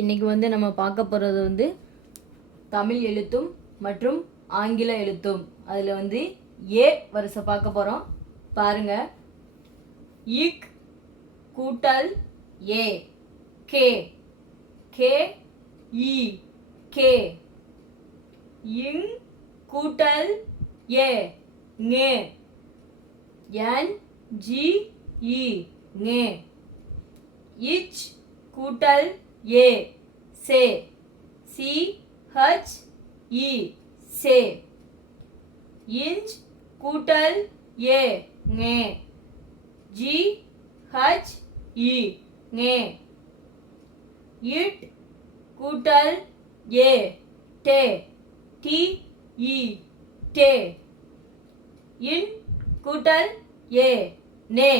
இன்னைக்கு வந்து நம்ம பார்க்க போகிறது வந்து தமிழ் எழுத்தும் மற்றும் ஆங்கில எழுத்தும். அதில் வந்து ஏ வரிசை பார்க்க போகிறோம் பாருங்க. இக் கூட்டல் A. K. K E. K. இங் கூட்டல் ஏ. ஏ என் ஜி இ. ங்கே. இச் கூட்டல் ये, से, सी, हच, ई, से। इंच कूटल, ये ने जी, हच, ई ने इट, कूटल, ये, टे। टी, ई, टे। इन कूटल, ये, ने।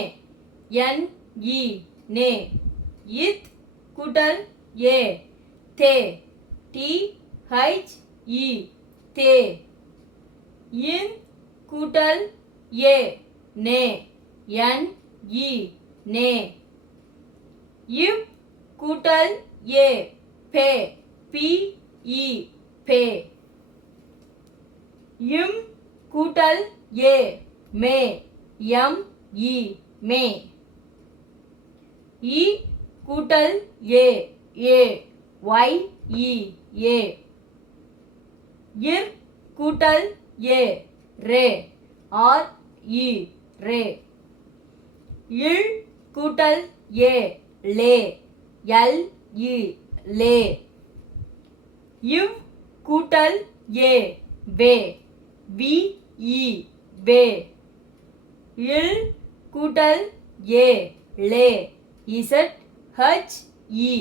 यन, ई, ने। इत कूटल ஏ தே டி ஹைச் இ தே இன் கூட்டல் ஏ நே என் இ நே இவ் கூட்டல் ஏ பே பி இ பே இம் கூட்டல் ஏ மே எம் இ மே இ கூட்டல் ஏ ஏ ஒய் இ ஏ இர் கூட்டல் ஏ ரே ஆர் இ ரே இல் கூட்டல் ஏ லே எல் இ லே இவ் கூட்டல் ஏ வே வி இ வே இல் கூட்டல் ஏ லே இசட் ஹச் இ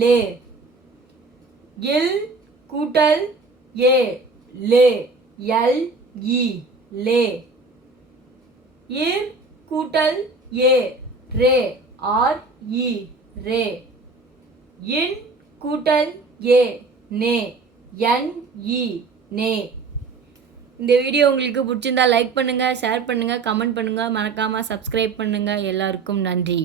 லே. இல் கூட்டல் ஏ. லே. எல். இ. லே. இர் கூட்டல் ஏ. ரே. ஆர். இ. ரே. இன் கூட்டல் ஏ. நே. என். இ. நே. இந்த வீடியோ உங்களுக்கு பிடிச்சிருந்தா லைக் பண்ணுங்கள் ஷேர் பண்ணுங்கள் கமெண்ட் பண்ணுங்கள் மறக்காமல் சப்ஸ்கிரைப் பண்ணுங்கள் எல்லாருக்கும் நன்றி.